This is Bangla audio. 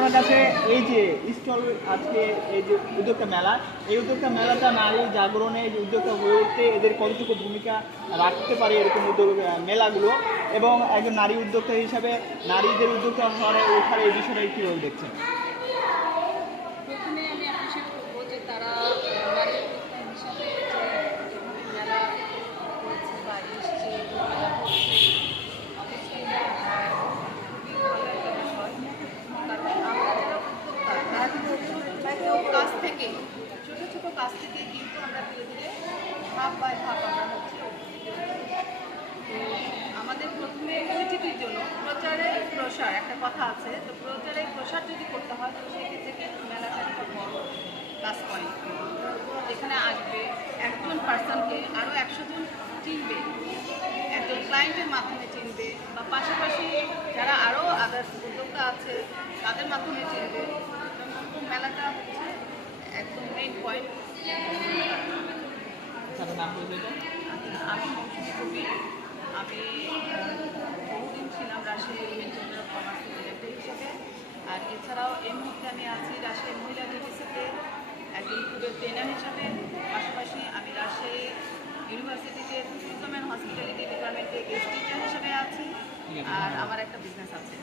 আমার কাছে এই যে স্টল আজকে এই যে উদ্যোক্তা মেলা, এই উদ্যোক্তা মেলাটা নারী জাগরণে যে উদ্যোক্তা হয়ে উঠতে এদের কতটুকু ভূমিকা রাখতে পারে এরকম উদ্যোগ মেলাগুলো, এবং একজন নারী উদ্যোক্তা হিসাবে নারীদের উদ্যোক্তা হওয়ার ওঠার এই বিষয়টা কীভাবে দেখছেন? প্রথমে আমি অ্যাপ্রিসিয়েট করবো যে তারা নারী উদ্যোক্তা হিসাবে যেভাবে মেলা করেছে বা এসছে মেলা করছে, অবশ্যই খুবই ভালো একটা বিষয়। কারণ আমরা যারা উদ্যোক্তা তারা কিন্তু কাজ থেকে ছোটো ছোটো কাজ থেকে কিন্তু আমরা ধীরে ধীরে ধাপ বাই ধাপ আমরা হচ্ছে তো আমাদের প্রথমে পরিচিতির জন্য প্রচারের প্রসার একটা কথা আছে, তো প্রচারের প্রসার যদি করতে হয় তো সেক্ষেত্রে কিন্তু মেলাটা একটা বড় প্লাস পয়েন্ট, যেখানে আসবে একজন পার্সনকে আরও 100 জন চিনবে, একজন ক্লায়েন্টের মাধ্যমে চিনবে বা পাশাপাশি যারা আরও আদার্স উদ্যোক্তা আছে তাদের মাধ্যমে চিনবে। তো মেলাটা হচ্ছে একদম মেইন পয়েন্ট। আমি মৌসুমী কবি, আমি বহুদিন ছিলাম রাজশাহী চেম্বার অফ কমার্সের ডিরেক্টর হিসেবে, আর এছাড়াও এই মুহূর্তে আমি আছি রাজশাহী মহিলা ডিভিসিতে একজন ফুডের ট্রেনার হিসাবে। পাশাপাশি আমি রাজশাহী ইউনিভার্সিটিতে ট্যুরিজম অ্যান্ড হসপিটালিটি ডিপার্টমেন্টে গেস্ট টিচার হিসেবে আছি, আর আমার একটা বিজনেস আছে।